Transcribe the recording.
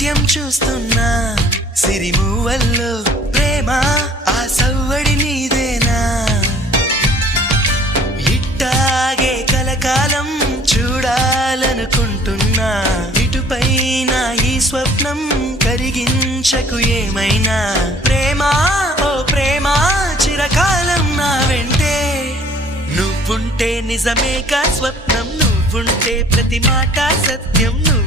నాట్యం చూస్తున్నా సిరిమూవల్లో ప్రేమ ఆ సవ్వడి నీదేనా ఇట్టాగే కలకాలం చూడాలనుకుంటున్నా ఇటుపైన ఈ స్వప్నం కరిగించకు ఏమైనా ప్రేమ ఓ ప్రేమ చిరకాలం నా వెంటే నువ్వుంటే నిజమేగా స్వప్నం నువ్వుంటే ప్రతి మాట సత్యం